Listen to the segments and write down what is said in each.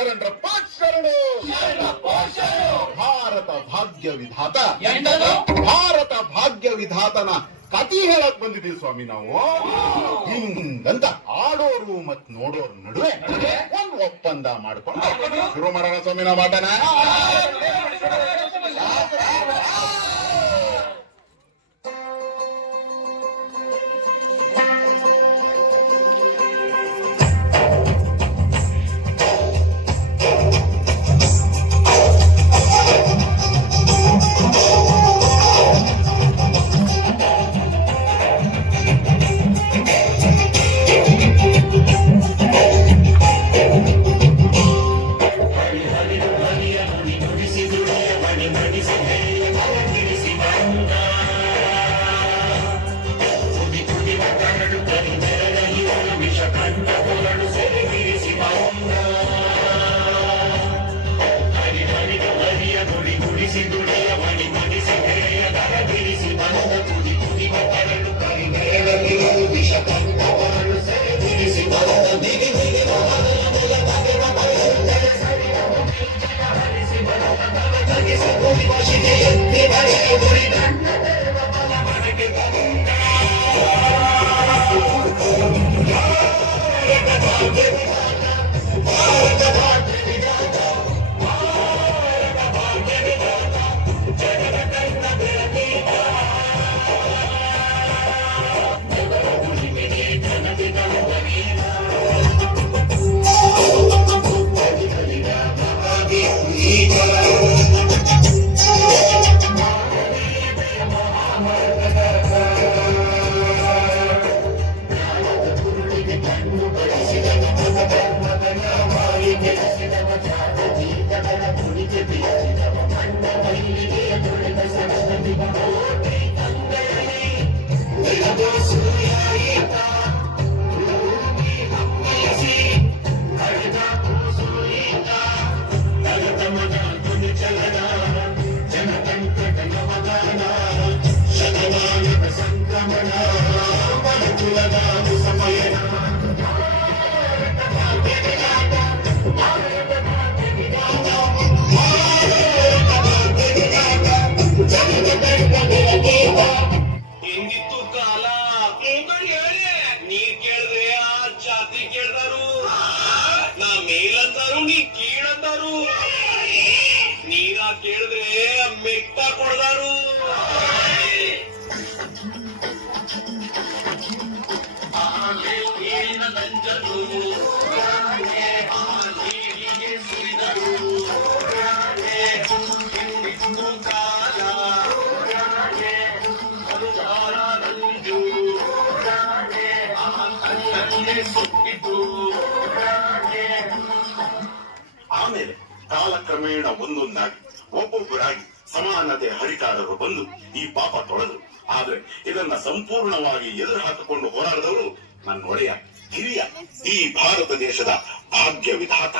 ಶರಣರಪ್ಪ ಶರಣು. ಭಾರತ ಭಾಗ್ಯ ವಿಧಾತ, ಭಾರತ ಭಾಗ್ಯ ವಿಧಾತನ ಕತಿ ಹೇಳಕ್ ಬಂದಿದ್ದೀವಿ ಸ್ವಾಮಿ ನಾವು. ಹಿಂಗಂತ ಆಡೋರು ಮತ್ ನೋಡೋರು ನಡುವೆ ಒಂದು ಒಪ್ಪಂದ ಮಾಡ್ಕೊಂಡು ಶುರು ಮಾಡೋಣ ಸ್ವಾಮಿ ನಾವು ಮಾತನ. ಕೇಳಿದ್ರೆ ಮೆಟ್ಟ ಕೊಡದಾರು. ನಂಜರು ಸುರಿದರು ಕಾಲ ನಂಜು ಸುಟ್ಟಿತು. ಆಮೇಲೆ ಕಾಲಕ್ರಮೇಣ ಒಂದೊಂದಾಗಿ ಒಬ್ಬೊಬ್ಬರಾಗಿ ಸಮಾನತೆ ಹರಿಕಾರರು ಬಂದು ಈ ಪಾಪ ತೊಳೆದು, ಆದ್ರೆ ಇದನ್ನ ಸಂಪೂರ್ಣವಾಗಿ ಎದುರು ಹಾಕಿಕೊಂಡು ಹೋರಾಡಿದವರು ನನ್ನ ಒಡೆಯ ಹಿರಿಯ ಈ ಭಾರತ ದೇಶದ ಭಾಗ್ಯ ವಿಧಾತ.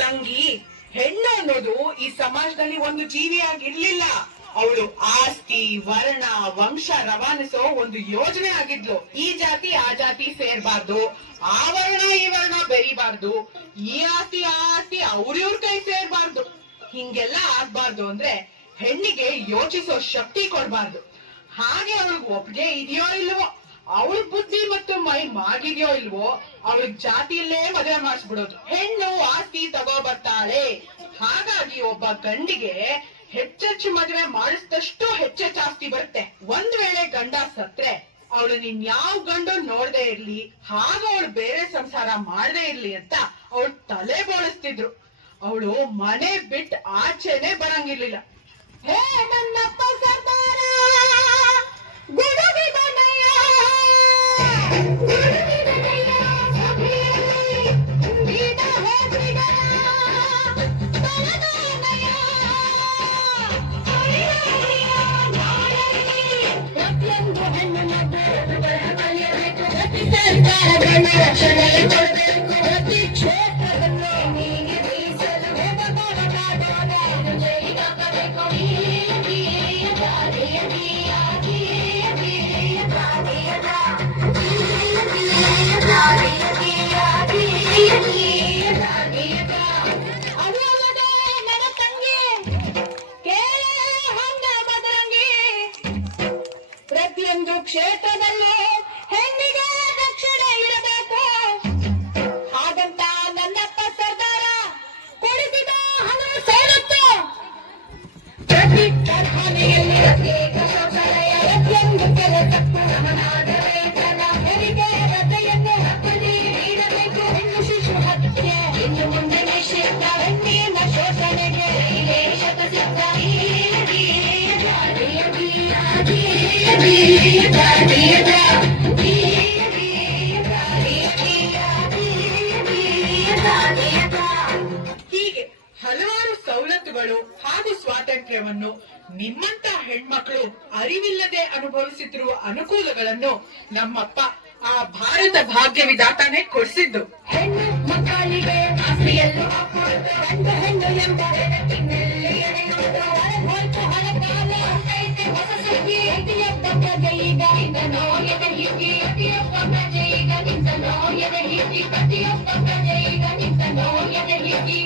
ತಂಗಿ, ಹೆಣ್ಣು ಅನ್ನೋದು ಈ ಸಮಾಜದಲ್ಲಿ ಒಂದು ಜೀವಿಯಾಗಿ ಇರ್ಲಿಲ್ಲ. ಅವಳು ಆಸ್ತಿ ವರ್ಣ ವಂಶ ರವಾನಿಸೋ ಒಂದು ಯೋಜನೆ ಆಗಿದ್ಲು. ಈ ಜಾತಿ ಆ ಜಾತಿ ಸೇರ್ಬಾರ್ದು, ಆ ವರ್ಣ ಈ ವರ್ಣ ಬೆರಿಬಾರ್ದು, ಈ ಆಸ್ತಿ ಆ ಆಸ್ತಿ ಅವ್ರಿವ್ರ ಕೈ ಸೇರ್ಬಾರ್ದು. ಹಿಂಗೆಲ್ಲ ಆಗ್ಬಾರ್ದು ಅಂದ್ರೆ ಹೆಣ್ಣಿಗೆ ಯೋಚಿಸೋ ಶಕ್ತಿ ಕೊಡ್ಬಾರ್ದು. ಹಾಗೆ ಅವಳಿಗೆ ಒಪ್ಪಿಗೆ ಇದೆಯೋ ಇಲ್ವೋ, ಅವಳ ಬುದ್ಧಿ ಮತ್ತು ಮೈ ಮಾಗಿದ್ಯೋ ಇಲ್ವೋ, ಅವಳಿಗೆ ಜಾತಿಯಲ್ಲೇ ಮದುವೆ ಮಾಡಿಸ್ಬಿಡೋದು. ಹೆಣ್ಣು ಆಸ್ತಿ ತಗೋ ಬರ್ತಾಳೆ. ಹಾಗಾಗಿ ಒಬ್ಬ ಗಂಡಿಗೆ ಹೆಚ್ಚೆಚ್ಚು ಮದುವೆ ಮಾಡಿಸಿದಷ್ಟು ಹೆಚ್ಚೆಚ್ಚು ಆಸ್ತಿ ಬರುತ್ತೆ. ಒಂದ್ ವೇಳೆ ಗಂಡ ಸತ್ರೆ ಅವಳು ಇನ್ಯಾವ ಗಂಡು ನೋಡ್ದೇ ಇರ್ಲಿ, ಹಾಗ ಅವಳು ಬೇರೆ ಸಂಸಾರ ಮಾಡದೇ ಇರ್ಲಿ ಅಂತ ಅವಳು ತಲೆ ಬೋಳಿಸ್ತಿದ್ರು. ಅವಳು ಮನೆ ಬಿಟ್ಟು ಆಚೆನೆ ಬರಂಗಿರ್ಲಿಲ್ಲ. ಹೇ ನನ್ನಪ್ಪ ಸರ್ದಾರ ಗುಡುಗಿದನಯ್ಯ, ಗುಡುಗಿದನಯ್ಯ ಸಭೆಯಲ್ಲಿ ಗೀತ ಹೋಗಿದನ ತನದನಯ್ಯ ಹರಿಹರಿಯ ನಾಡಲ್ಲಿ ಪ್ರತಿಯೊಂದು ಹೆಣ್ಣು ಮಕ್ಕಳ ಕಲಿಯಬೇಕು. ಪ್ರತಿ ಸರ್ಕಾರಗಳ ರಕ್ಷಣೆ ಕೊಡಬೇಕು. ಪ್ರತಿ ಕ್ಷೇತ್ರದಲ್ಲೂ ನೀಗೆ ಮೀಸಲು ಪ್ರತಿಯೊಂದು ಕ್ಷೇತ್ರದಲ್ಲೂ ಹೆಣ್ಣಿಗೆ ರಕ್ಷಣೆ ಇರಬೇಕು. ಹಾಗಂತ ನನ್ನಪ್ಪ ಸರ್ದಾರ ಕೊಡಿಸಿದ ಹಣ ಸೇರುತ್ತು. ಪ್ರತಿ ಕಾರ್ಖಾನೆಯಲ್ಲಿ ಪ್ರತ್ಯೇಕ ಶೌಚಾಲಯ, ಪ್ರತಿಯೊಂದು ಕೆಲಸಕ್ಕೂ ನಮನಾದ ವೇತನ, ಹೆರಿಗೆ ರಜೆಯನ್ನು ಹಕ್ಕಲಿ ನೀಡಬೇಕು. ಹೆಣ್ಣು ಶಿಶು ಹತ್ಯೆ ಇನ್ನು ಮುಂದೆ ನಿಷಿದ್ಧ. ಹೆಣ್ಣಿನ ಶೋಷಣೆಗೆ ರೈಲೇ ಶತಸಿದ್ಧ. ಹೀಗೆ ಹಲವಾರು ಸವಲತ್ತುಗಳು ಹಾಗೂ ಸ್ವಾತಂತ್ರ್ಯವನ್ನು ನಿಮ್ಮಂತ ಹೆಣ್ಮಕ್ಳು ಅರಿವಿಲ್ಲದೆ ಅನುಭವಿಸುತ್ತಿರುವ ಅನುಕೂಲಗಳನ್ನು ನಮ್ಮಪ್ಪ ಆ ಭಾರತ ಭಾಗ್ಯ ವಿಧಾತಾನೆ ಕೊಡಿಸಿದ್ದು. ಹೆಣ್ಣು ಮಕ್ಕಳಿಗೆ ಆಸ್ತಿಯಲ್ಲೂ ಗಂಡು ಹೆಣ್ಣು ಎಂಬ ಹೊಸ ಸುದ್ದಿ ಅತಿಯೊಬ್ಬ ಪ್ರಜೆಯಿಗ ಇಂದನೋ ಎದೆಹಿಕ್ಕಿ, ಅತಿಯೊಬ್ಬ ಪ್ರಜೆಯಿಗ ನಿಂತನೋ ಎದೆಹಿಕ್ಕಿ, ಪ್ರತಿಯೊಬ್ಬ ಪ್ರಜೆಯಿಗ ನಿಂತನೋ ಎದೆಹಿಕ್ಕಿ.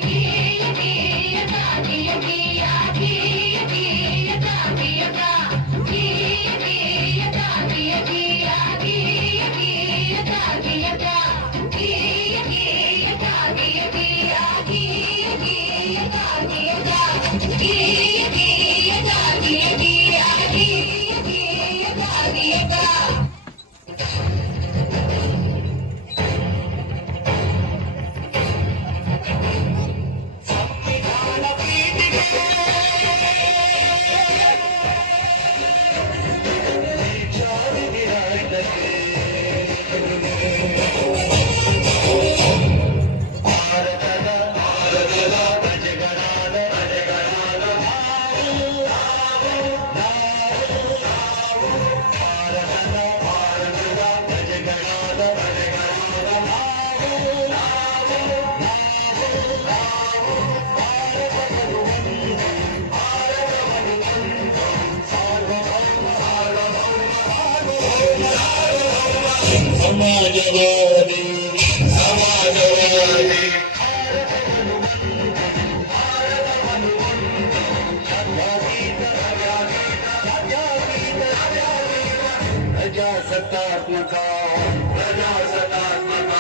ಸಮಾಜವಾದಿ ಸಮಾಜವಾದಿ ಪ್ರಜಾಸತ್ತಾತ್ಮಕ ಪ್ರಜಾಸತ್ತಾತ್ಮಕ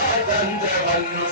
ಸ್ವಾತಂತ್ರ್ಯವನ್ನು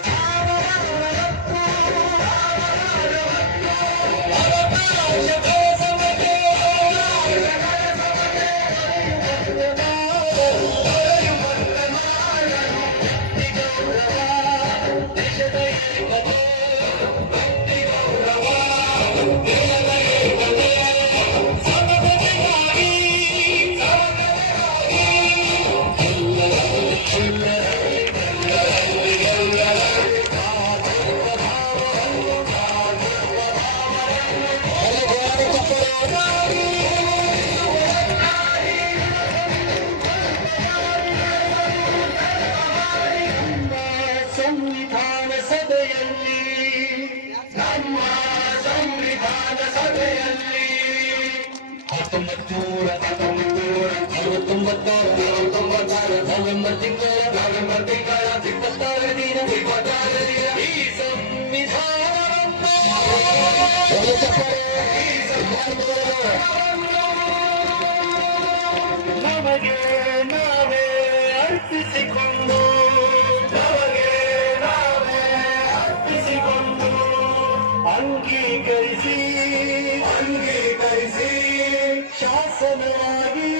ಈ ಸಂವಿಧಾನವನ್ನು ನಮಗೆ ನಾವೇ ಅರ್ಪಿಸಿಕೊಂಡು ಅಂಗೀಕರಿಸಿ ಶಾಸನವಾಗಿ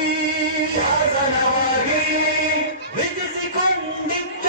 ವಿಧಿಸಿಕೊಂಡಿದ್ದ